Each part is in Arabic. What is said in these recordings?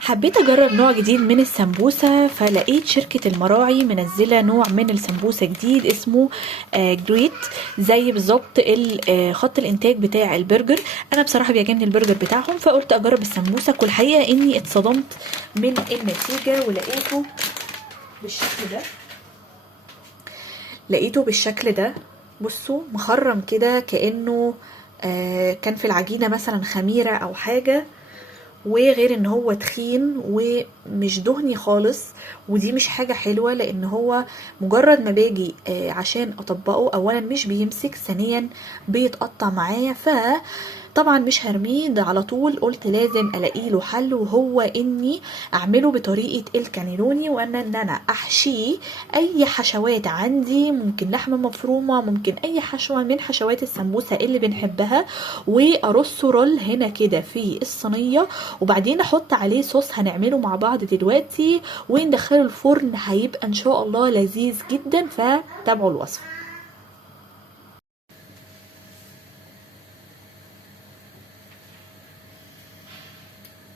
حبيت اجرب نوع جديد من السمبوسه، فلقيت شركه المراعي منزله نوع من السمبوسه جديد اسمه جريت، زي بالظبط خط الانتاج بتاع البرجر. انا بصراحه بيعجبني البرجر بتاعهم، فقلت اجرب السمبوسه. والحقيقه اني اتصدمت من النتيجه، ولقيته بالشكل ده. بصوا مخرم كده، كانه كان في العجينه مثلا خميره او حاجه، وغير ان هو تخين ومش دهني خالص. ودي مش حاجة حلوة، لان هو مجرد ما باجي عشان اطبقه، اولا مش بيمسك، ثانيا بيتقطع معايا. طبعا مش هرميه ده على طول، قلت لازم الاقي له حل، وهو اني اعمله بطريقه الكانيلوني، ان انا احشيه اي حشوات عندي، ممكن لحمه مفرومه، ممكن اي حشوه من حشوات السمبوسه اللي بنحبها، وارصه رول هنا كده في الصينيه، وبعدين احط عليه صوص هنعمله مع بعض دلوقتي، وندخله الفرن. هيبقى ان شاء الله لذيذ جدا، فتابعوا الوصفه.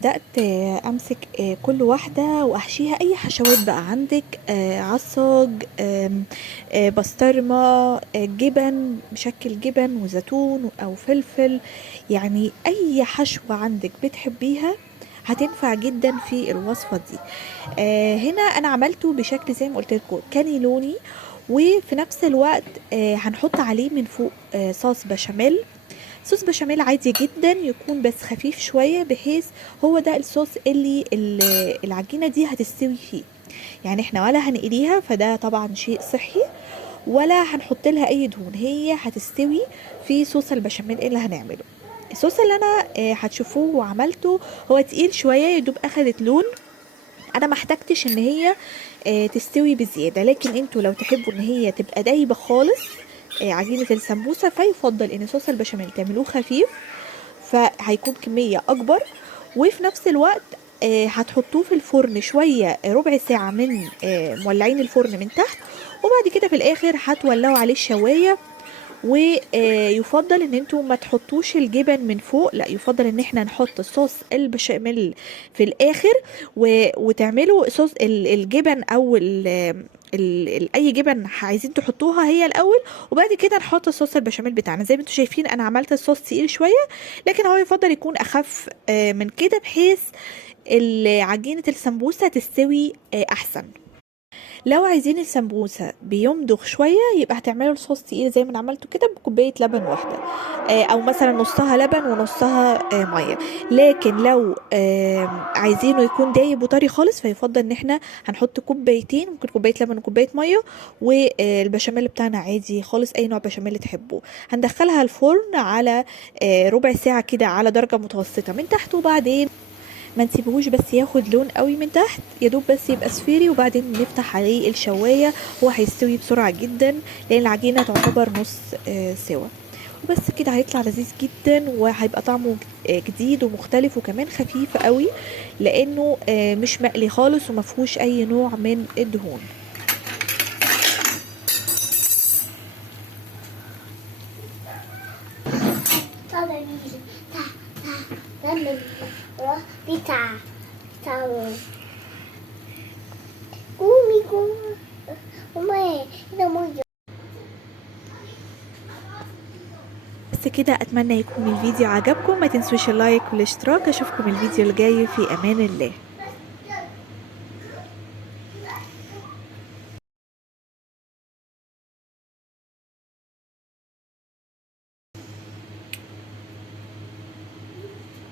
بدأت امسك كل واحدة واحشيها اي حشوات بقى عندك، عصاج، بسطرمة، جبن، مشكل جبن وزيتون او فلفل، يعني اي حشوة عندك بتحبيها هتنفع جدا في الوصفة دي. هنا انا عملته بشكل زي ما قلت لكم كانيلوني، وفي نفس الوقت هنحط عليه من فوق صوص بشاميل. صوص بشاميل عادي جدا، يكون بس خفيف شوية، بحيث هو ده الصوص اللي العجينة دي هتستوي فيه. يعني احنا ولا هنقليها، فده طبعا شيء صحي، ولا هنحط لها اي دهون، هي هتستوي في صوص البشاميل اللي هنعمله. الصوص اللي انا هتشوفوه وعملته هو تقيل شوية، يدوب اخدت لون. انا ما احتجتش ان هي تستوي بزيادة، لكن انتوا لو تحبوا ان هي تبقى دايبة خالص عجينة السمبوسة، فيفضل ان صوص البشاميل تعملوه خفيف، فهيكون كمية اكبر. وفي نفس الوقت هتحطوه في الفرن شوية، ربع ساعة، من مولعين الفرن من تحت، وبعد كده في الاخر هتولعوا عليه الشواية. ويفضل ان انتوا ما تحطوش الجبن من فوق، لا، يفضل ان احنا نحط صوص البشاميل في الاخر، وتعملوا صوص الجبن او اي جبن عايزين تحطوها هي الاول، وبعد كده نحط صوص البشاميل بتاعنا. زي ما انتم شايفين انا عملت الصوص تقيل شويه، لكن هو يفضل يكون اخف من كده، بحيث عجينه السمبوسه تستوي احسن. لو عايزين السمبوسه بيمضغ شويه، يبقى هتعملوا الصوص تقيل زي ما انا عملته كده، بكوبايه لبن واحده، او مثلا نصها لبن ونصها ميه. لكن لو عايزينه يكون دايب وطري خالص، فيفضل ان احنا هنحط كوبايتين، ممكن كوبايه لبن وكوبايه ميه، والبشاميل بتاعنا عادي خالص، اي نوع بشاميل تحبوه. هندخلها الفرن على ربع ساعه كده على درجه متوسطه من تحت، وبعدين ما نسيبهوش بس ياخد لون قوي من تحت، يا دوب بس يبقى صفيري، وبعدين نفتح عليه الشوايه. هو هيستوي بسرعه جدا، لان العجينه تعتبر نص سوا. وبس كده هيطلع لذيذ جدا، وهيبقى طعمه جديد ومختلف، وكمان خفيف قوي، لانه مش مقلي خالص ومفهوش اي نوع من الدهون. بس كده، اتمنى يكون الفيديو عجبكم، ما تنسوش اللايك والاشتراك. اشوفكم الفيديو الجاي، في امان الله.